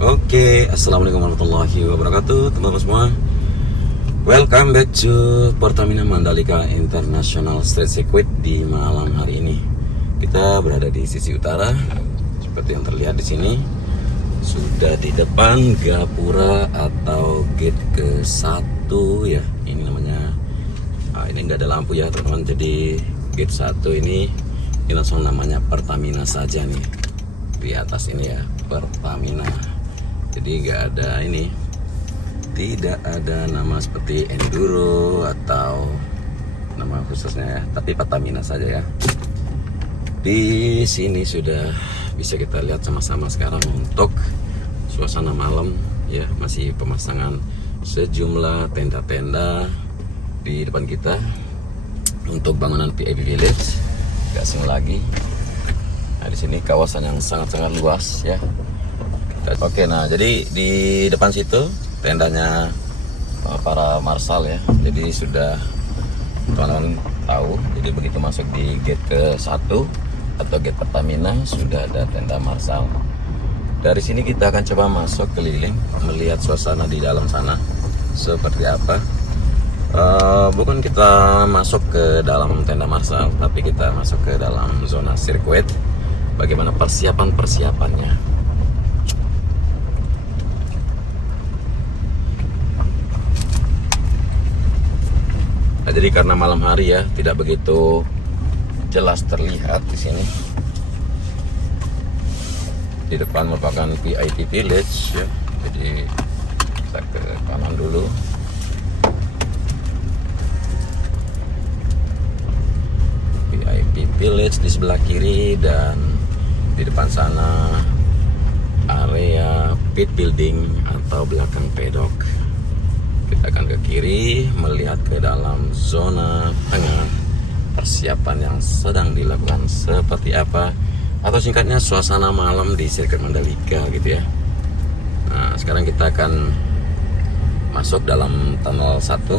Oke, assalamualaikum warahmatullahi wabarakatuh, teman-teman semua. Welcome back to Pertamina Mandalika International Street Circuit di malam hari ini. Kita berada di sisi utara, seperti yang terlihat di sini. Sudah di depan gapura atau gate ke-1 ya. Ini namanya. Ini nggak ada lampu ya, teman-teman. Jadi gate 1 ini langsung namanya Pertamina saja nih. Di atas ini ya, Pertamina. Jadi nggak ada ini, tidak ada nama seperti Enduro atau nama khususnya ya, tapi Pertamina saja ya. Di sini sudah bisa kita lihat sama-sama sekarang untuk suasana malam ya, masih pemasangan sejumlah tenda-tenda di depan kita untuk bangunan VIP Village. Gak asing lagi. Nah, di sini kawasan yang sangat-sangat luas ya. Oke, nah jadi di depan situ tendanya para marshal ya. Jadi sudah teman-teman tahu. Jadi begitu masuk di gate ke-1 atau gate Pertamina sudah ada tenda marshal. Dari sini kita akan coba masuk keliling melihat suasana di dalam sana seperti apa. Bukan kita masuk ke dalam tenda marshal, tapi kita masuk ke dalam zona sirkuit. Bagaimana persiapannya? Nah, jadi karena malam hari ya, tidak begitu jelas terlihat di sini. Di depan merupakan VIP Village ya. Jadi kita ke kanan dulu. VIP Village di sebelah kiri, dan di depan sana area pit building atau belakang pedok. Kita akan ke kiri melihat ke dalam zona tengah, persiapan yang sedang dilakukan seperti apa, atau singkatnya suasana malam di sirkuit Mandalika gitu ya. Nah, sekarang kita akan masuk dalam tunnel 1.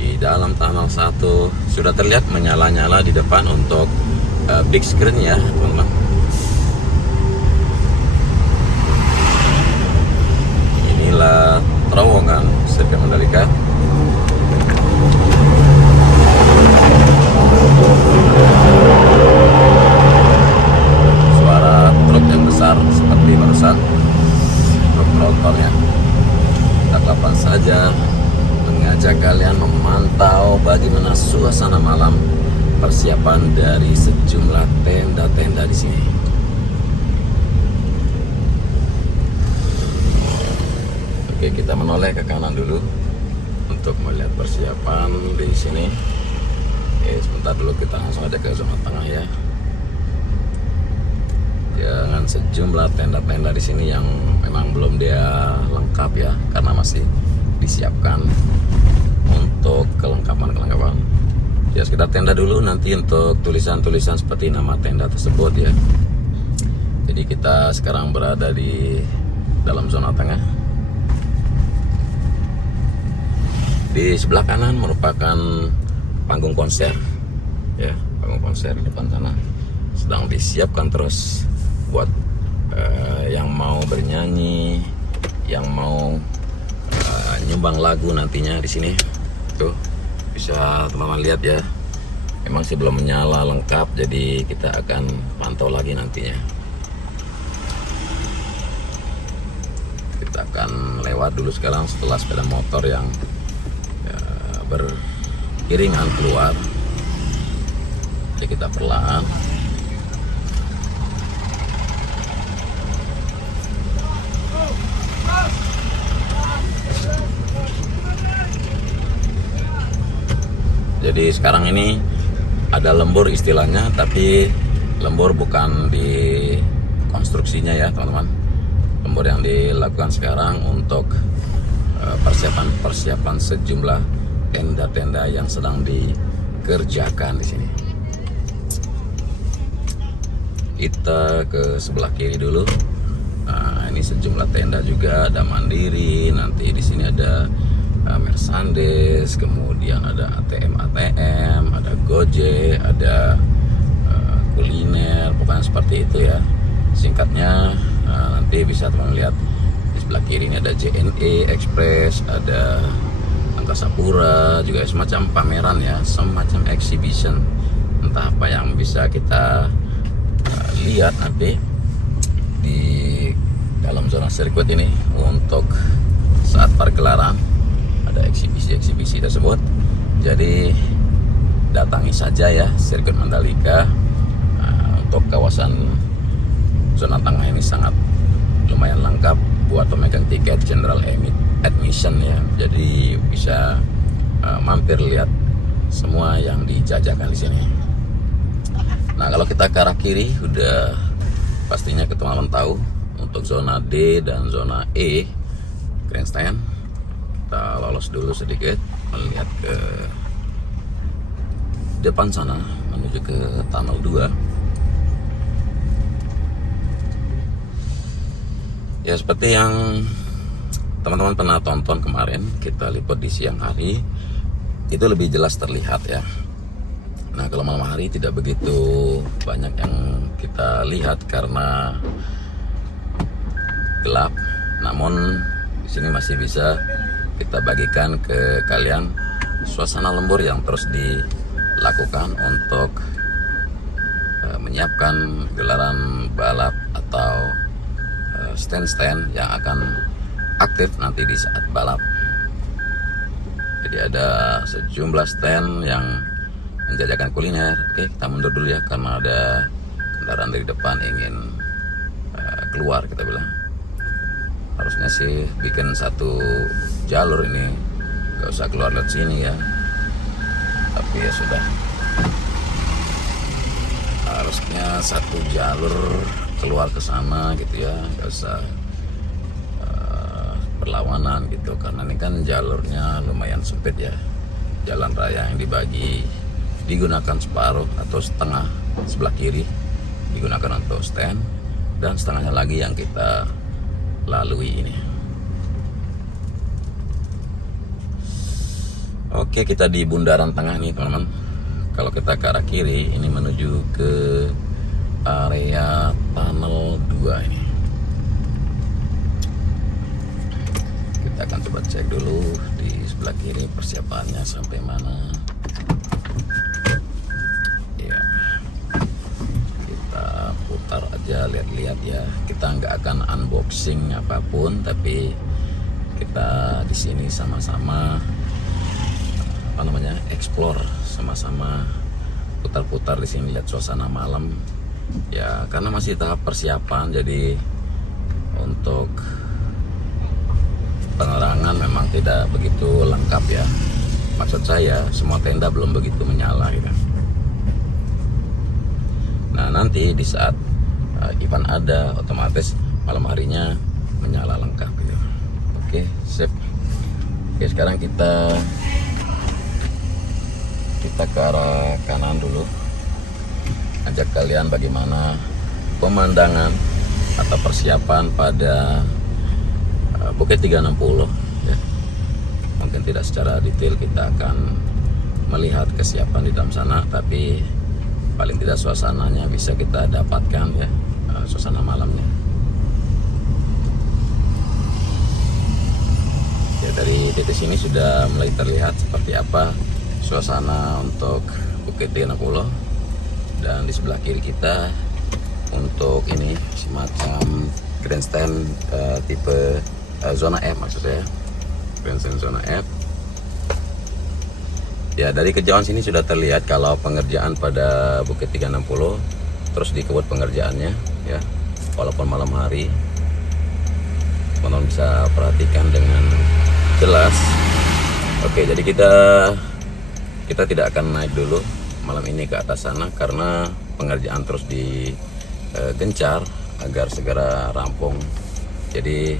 Di dalam tunnel 1 sudah terlihat menyala-nyala di depan untuk big screen ya, teman-teman. Inilah terowongan sirkuit Mandalika. Suara truk yang besar seperti barusan, truk trontonnya. Kita kapan saja mengajak kalian memantau bagaimana suasana malam persiapan dari sejumlah tenda-tenda di sini. Oke, kita menoleh ke kanan dulu untuk melihat persiapan di sini. Oke, sebentar dulu, kita langsung aja ke zona tengah ya. Jangan sejumlah tenda-tenda di sini yang memang belum dia lengkap ya, karena masih disiapkan untuk kelengkapan. Ya, sekitar tenda dulu, nanti untuk tulisan-tulisan seperti nama tenda tersebut ya. Jadi kita sekarang berada di dalam zona tengah. Di sebelah kanan merupakan panggung konser ya, panggung konser di depan sana sedang disiapkan terus buat yang mau bernyanyi, yang mau nyumbang lagu nantinya di sini. Tuh bisa teman-teman lihat ya, memang sih belum menyala lengkap, jadi kita akan pantau lagi nantinya. Kita akan lewat dulu sekarang setelah sepeda motor yang beriringan keluar. Jadi kita perlahan. Jadi sekarang ini ada lembur istilahnya, tapi lembur bukan di konstruksinya ya teman-teman. Lembur yang dilakukan sekarang untuk persiapan sejumlah tenda-tenda yang sedang dikerjakan di sini. Kita ke sebelah kiri dulu. Nah, ini sejumlah tenda juga, ada Mandiri, nanti di sini ada Mercedes, kemudian ada ATM, ada Gojek, ada kuliner, seperti itu ya. Singkatnya nanti bisa teman lihat di sebelah kiri ini ada JNE Express, ada Angkasa Pura, juga semacam pameran ya, semacam exhibition. Entah apa yang bisa kita lihat nanti di dalam zona sirkuit ini untuk saat pergelaran. Ada eksibisi-eksibisi tersebut. Jadi datangi saja ya sirkuit Mandalika. Untuk kawasan zona tengah ini sangat lumayan lengkap buat pemegang tiket general admission ya. Jadi bisa mampir lihat semua yang dijajakan di sini. Nah, kalau kita ke arah kiri udah pastinya teman-teman tahu untuk zona D dan zona E grandstand. Kita lolos dulu sedikit melihat ke depan sana menuju ke tunnel 2. Ya, seperti yang teman-teman pernah tonton kemarin, kita liput di siang hari, itu lebih jelas terlihat ya. Nah, kalau malam hari tidak begitu banyak yang kita lihat karena gelap. Namun di sini masih bisa kita bagikan ke kalian suasana lembur yang terus dilakukan untuk menyiapkan gelaran balap atau stand-stand yang akan aktif nanti di saat balap. Jadi ada sejumlah stand yang menjajakan kuliner. Oke, kita mundur dulu ya karena ada kendaraan dari depan ingin keluar, kita bilang. Harusnya sih bikin satu jalur ini, gak usah keluar lewat sini ya. Tapi ya sudah. Harusnya satu jalur keluar ke sana gitu ya, gak usah berlawanan gitu. Karena ini kan jalurnya lumayan sempit ya. Jalan raya yang digunakan separuh atau setengah sebelah kiri digunakan untuk stand, dan setengahnya lagi yang kita lalui ini. Oke, kita di bundaran tengah nih teman-teman. Kalau kita ke arah kiri ini menuju ke area tunnel 2 ini. Kita akan coba cek dulu di sebelah kiri persiapannya sampai mana. Putar aja, lihat-lihat ya. Kita nggak akan unboxing apapun, tapi kita di sini sama-sama explore, sama-sama putar-putar di sini, lihat suasana malam ya. Karena masih tahap persiapan, jadi untuk penerangan memang tidak begitu lengkap ya. Maksud saya semua tenda belum begitu menyala gitu. Nah, nanti di saat event ada, otomatis malam harinya menyala lengkap gitu. Oke, sip. Oke, sekarang kita ke arah kanan dulu. Ajak kalian bagaimana pemandangan atau persiapan pada Bukit 360 ya. Mungkin tidak secara detail kita akan melihat kesiapan di dalam sana, tapi paling tidak suasananya bisa kita dapatkan ya, suasana malamnya. Ya, dari titik sini sudah mulai terlihat seperti apa suasana untuk Bukit 360. Dan di sebelah kiri kita untuk ini semacam grandstand tipe zona F, maksud saya grandstand zona F. Ya, dari kejauhan sini sudah terlihat kalau pengerjaan pada Bukit 360 terus dikebut pengerjaannya ya, walaupun malam hari. Teman-teman bisa perhatikan dengan jelas. Oke, jadi kita tidak akan naik dulu malam ini ke atas sana karena pengerjaan terus digencar agar segera rampung. Jadi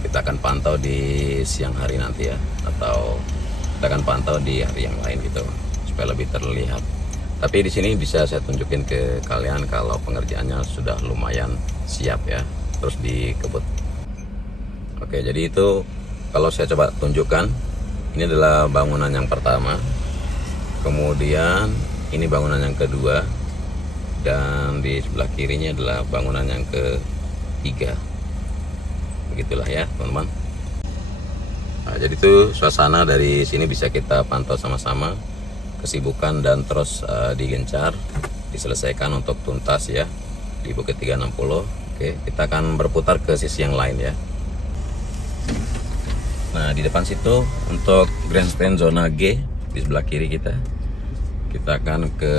kita akan pantau di siang hari nanti ya, atau kita akan pantau di hari yang lain gitu supaya lebih terlihat. Tapi di sini bisa saya tunjukin ke kalian kalau pengerjaannya sudah lumayan siap ya, terus dikebut. Oke, jadi itu kalau saya coba tunjukkan, ini adalah bangunan yang pertama, kemudian ini bangunan yang kedua, dan di sebelah kirinya adalah bangunan yang ketiga. Begitulah ya teman-teman. Nah, jadi itu suasana dari sini bisa kita pantau sama-sama, kesibukan dan terus digencar diselesaikan untuk tuntas ya di Bukit 360. Oke, kita akan berputar ke sisi yang lain ya. Nah, di depan situ untuk grandstand zona G di sebelah kiri kita akan ke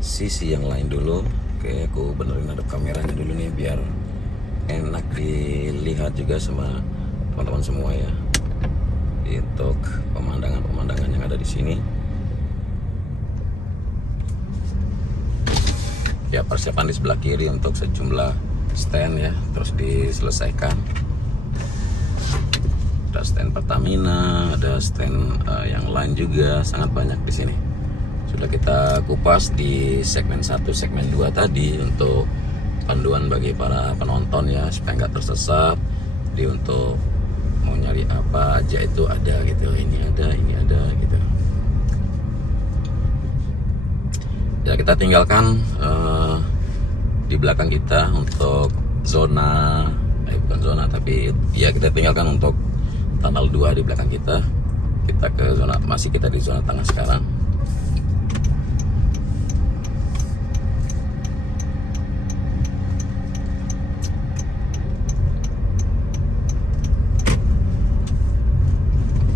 sisi yang lain dulu. Oke, aku benerin hadap kameranya dulu nih biar enak dilihat juga sama teman-teman semua ya. Untuk pemandangan yang ada di sini. Ya, persiapan di sebelah kiri untuk sejumlah stand ya terus diselesaikan. Ada stand Pertamina, ada stand yang lain juga, sangat banyak di sini. Sudah kita kupas di segmen 1, segmen 2 tadi untuk panduan bagi para penonton ya supaya nggak tersesat. Jadi untuk mau nyari apa aja itu ada gitu, ini ada gitu. Ya, kita tinggalkan di belakang kita untuk zona, bukan zona tapi ya kita tinggalkan untuk tunnel 2 di belakang kita. Kita ke zona, masih kita di zona tengah sekarang.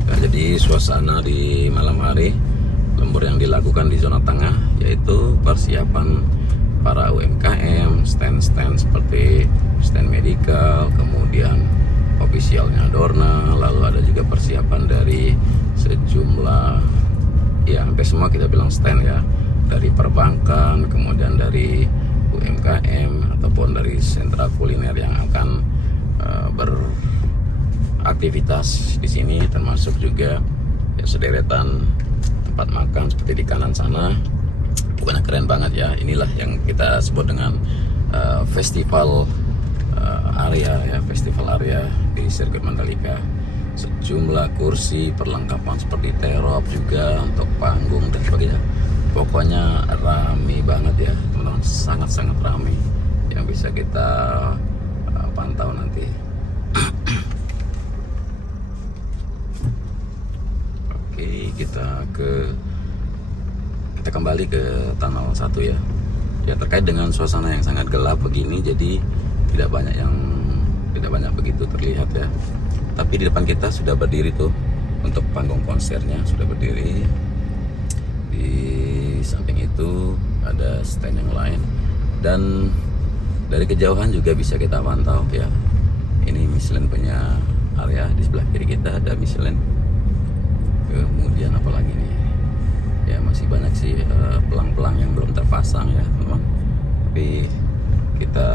Nah, jadi suasana di malam hari lembur yang dilakukan di zona tengah yaitu persiapan para UMKM, stand-stand seperti stand medical, kemudian ofisialnya Dorna, lalu ada juga persiapan dari sejumlah ya hampir semua kita bilang stand ya, dari perbankan, kemudian dari UMKM ataupun dari sentra kuliner yang akan beraktivitas di sini, termasuk juga ya sederetan tempat makan seperti di kanan sana. Pokoknya keren banget ya. Inilah yang kita sebut dengan festival area ya, festival area di sirkuit Mandalika. Sejumlah kursi, perlengkapan seperti terop juga untuk panggung dan sebagainya. Pokoknya rame banget ya teman-teman, sangat-sangat rame yang bisa kita pantau nanti. Oke, kita kembali ke tunnel 1 ya. Ya, terkait dengan suasana yang sangat gelap begini, jadi tidak banyak begitu terlihat ya. Tapi di depan kita sudah berdiri tuh untuk panggung konsernya, sudah berdiri. Di samping itu ada stand yang lain dan dari kejauhan juga bisa kita pantau ya. Ini Michelin punya area, di sebelah kiri kita ada Michelin. Kemudian apalagi nih? Ya masih banyak sih pelang-pelang yang belum terpasang ya teman-teman. Tapi kita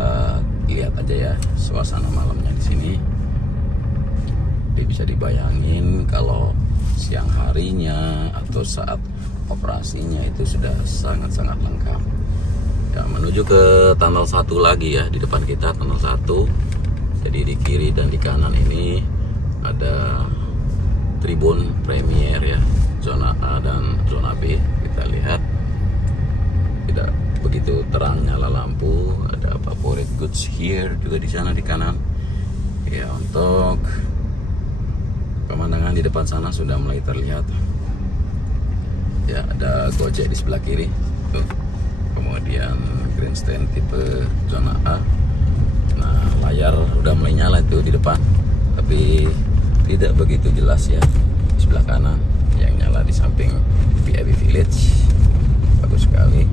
lihat aja ya suasana malamnya di sini. Jadi bisa dibayangin kalau siang harinya atau saat operasinya itu sudah sangat-sangat lengkap. Ya, menuju ke tunnel 1 lagi ya, di depan kita tunnel 1. Jadi di kiri dan di kanan ini ada tribun premier ya, zona A dan zona B. Kita lihat tidak begitu terang nyala lampu, ada favorite goods here juga di sana di kanan. Ya, untuk pemandangan di depan sana sudah mulai terlihat. Ya, ada Gojek di sebelah kiri. Tuh. Kemudian grandstand tipe zona A. Nah, layar udah mulai nyala itu di depan. Tapi tidak begitu jelas ya. Di sebelah kanan yang nyala di samping VIP Village. Bagus sekali.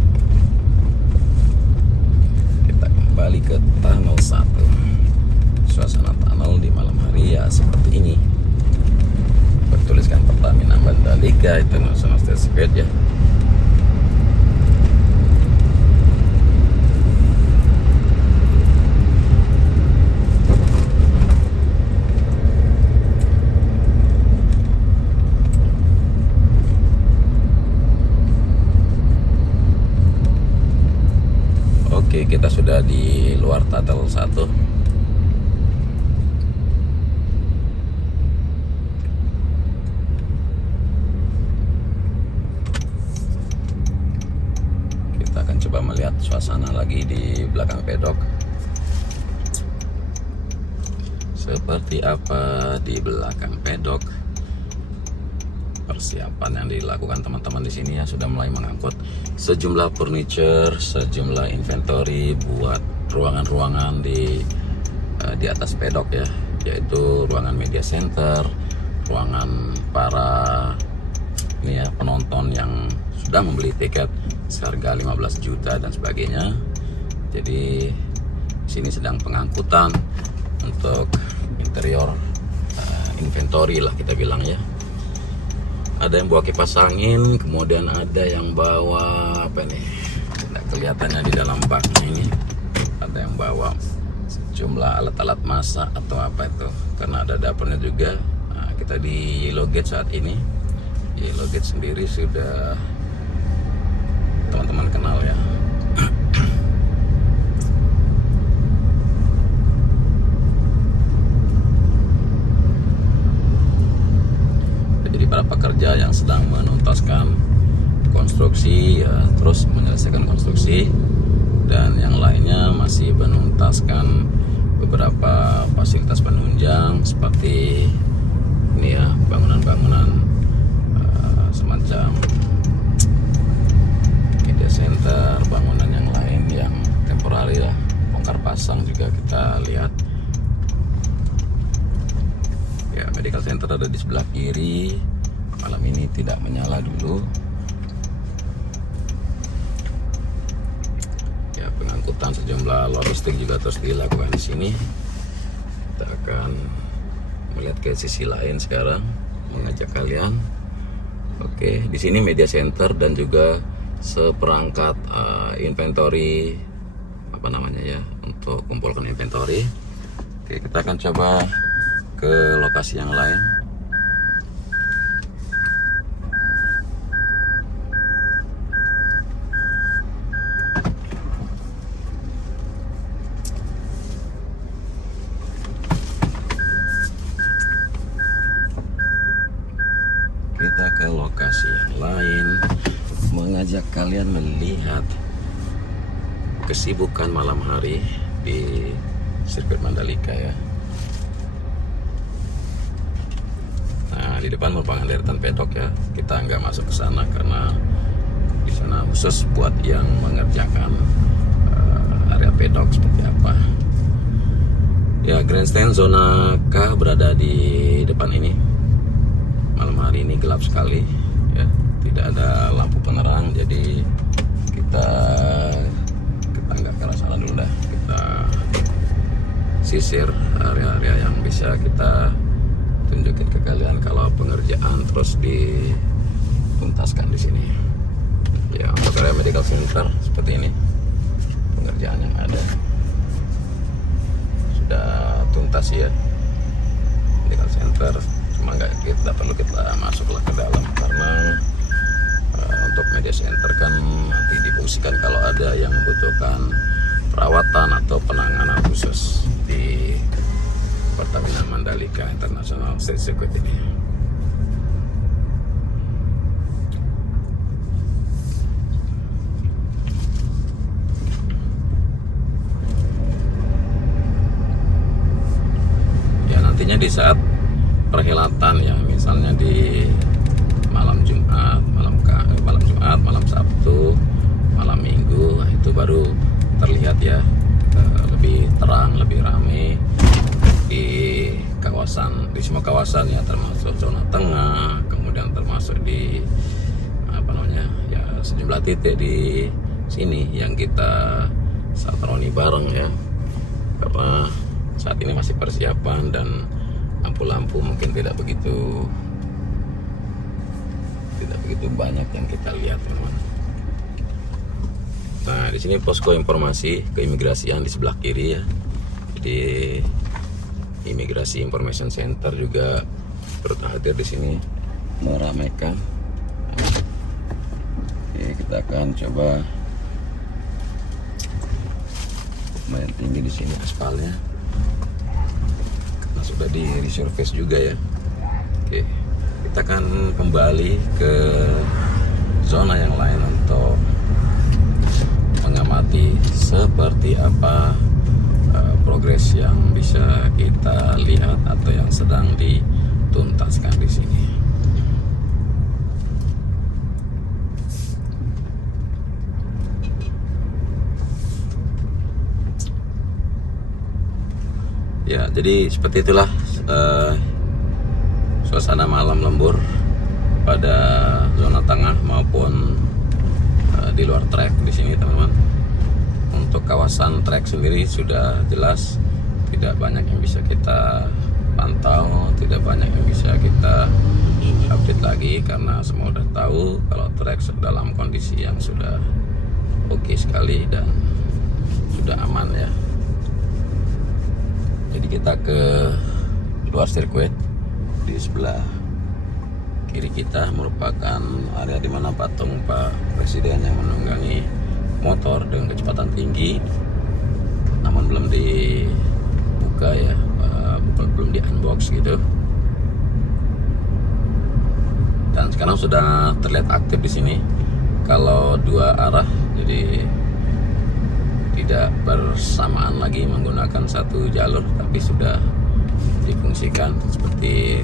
Kita kembali ke tunnel 1. Suasana tunnel di malam hari ya seperti ini. Bertuliskan Pertamina Mandalika International State Circuit ya. Oke, kita sudah di luar tunnel 1. Kita akan coba melihat suasana lagi di belakang pedok. Seperti apa di belakang pedok. Persiapan yang dilakukan teman-teman di sini ya, sudah mulai mengangkut sejumlah furniture, sejumlah inventory buat ruangan-ruangan di atas pedok ya, yaitu ruangan media center, ruangan para ini ya, penonton yang sudah membeli tiket seharga 15 juta dan sebagainya. Jadi sini sedang pengangkutan untuk interior inventory lah kita bilang ya. Ada yang bawa kipas angin, kemudian ada yang bawa apa nih? Tidak kelihatannya di dalam baknya ini. Ada yang bawa sejumlah alat-alat masak atau apa itu, karena ada dapurnya juga. Nah, kita di Yellow Gate saat ini. Yellow Gate sendiri sudah teman-teman kenal ya. Jadi para pekerja yang sedang menuntaskan konstruksi ya, terus menyelesaikan konstruksi, dan yang lainnya masih menuntaskan beberapa fasilitas penunjang seperti ini ya, bangunan-bangunan semacam media center, bangunan yang lain yang temporary ya, bongkar pasang juga kita lihat. Ya, medical center ada di sebelah kiri. Malam ini tidak menyala dulu. Ya, pengangkutan sejumlah logistik juga terus dilakukan di sini. Kita akan melihat ke sisi lain sekarang, mengajak kalian. Oke, di sini media center dan juga seperangkat inventory apa namanya ya, untuk kumpulkan inventory. Oke, kita akan coba ke lokasi yang lain. Kita ke lokasi yang lain, mengajak kalian melihat kesibukan malam hari di sirkuit Mandalika ya. Di depan merupakan deretan pedok ya. Kita nggak masuk ke sana karena di sana khusus buat yang mengerjakan area pedok seperti apa. Ya, grandstand zona K berada di depan ini. Malam hari ini gelap sekali ya, tidak ada lampu penerang, jadi kita nggak ke arah sana dulu dah. Kita sisir area-area yang bisa kita tunjukin ke kalian kalau pengerjaan terus dituntaskan di sini. Ya, untuk area medical center seperti ini, pengerjaan yang ada sudah tuntas ya. Medical center cuma tidak perlu kita masuklah ke dalam karena untuk media center kan nanti difungsikan kalau ada yang membutuhkan perawatan atau penanganan khusus di Pertamina Mandalika International Street Circuit ini. Ya, nantinya di saat perhelatan ya, misalnya di malam Jumat, malam Sabtu, malam Minggu, itu baru terlihat ya, lebih terang, lebih ramai di kawasan, di semua kawasan ya, termasuk zona tengah, kemudian termasuk di apa namanya ya, sejumlah titik di sini yang kita satroni bareng ya, karena saat ini masih persiapan dan lampu-lampu mungkin tidak begitu banyak yang kita lihat teman-teman. Nah, di sini posko informasi keimigrasian di sebelah kiri ya. Di Imigrasi Information Center juga turut hadir di sini meramaikan. Oke, kita akan coba lumayan tinggi di sini aspalnya, karena sudah di resurface juga ya. Oke, kita akan kembali ke zona yang lain untuk seperti apa progres yang bisa kita lihat atau yang sedang dituntaskan di sini. Ya, jadi seperti itulah suasana malam lembur pada zona tengah maupun di luar trek di sini, teman-teman. Untuk kawasan trek sendiri sudah jelas, tidak banyak yang bisa kita pantau, tidak banyak yang bisa kita update lagi karena semua sudah tahu kalau trek dalam kondisi yang sudah oke sekali dan sudah aman ya. Jadi kita ke luar sirkuit. Di sebelah kiri kita merupakan area di mana patung Pak Presiden yang menunggangi motor dengan kecepatan tinggi, namun belum dibuka ya, belum di unbox gitu. Dan sekarang sudah terlihat aktif di sini. Kalau dua arah, jadi tidak bersamaan lagi menggunakan satu jalur, tapi sudah difungsikan seperti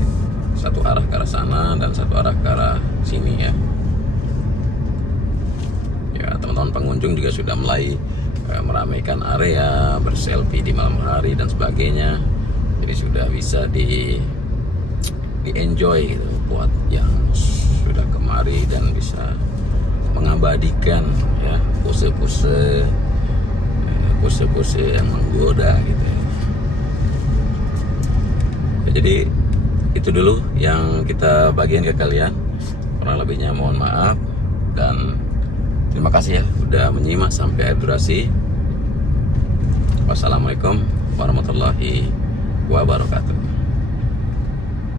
satu arah ke arah sana dan satu arah ke arah sini ya. Ya, teman-teman pengunjung juga sudah mulai meramaikan area, berselfie di malam hari dan sebagainya. Jadi sudah bisa di enjoy gitu buat yang sudah kemari dan bisa mengabadikan ya pose-pose yang menggoda gitu ya. Jadi itu dulu yang kita bagiin ke kalian. Kurang lebihnya mohon maaf dan terima kasih ya udah menyimak sampai akhir durasi. Wassalamualaikum warahmatullahi wabarakatuh.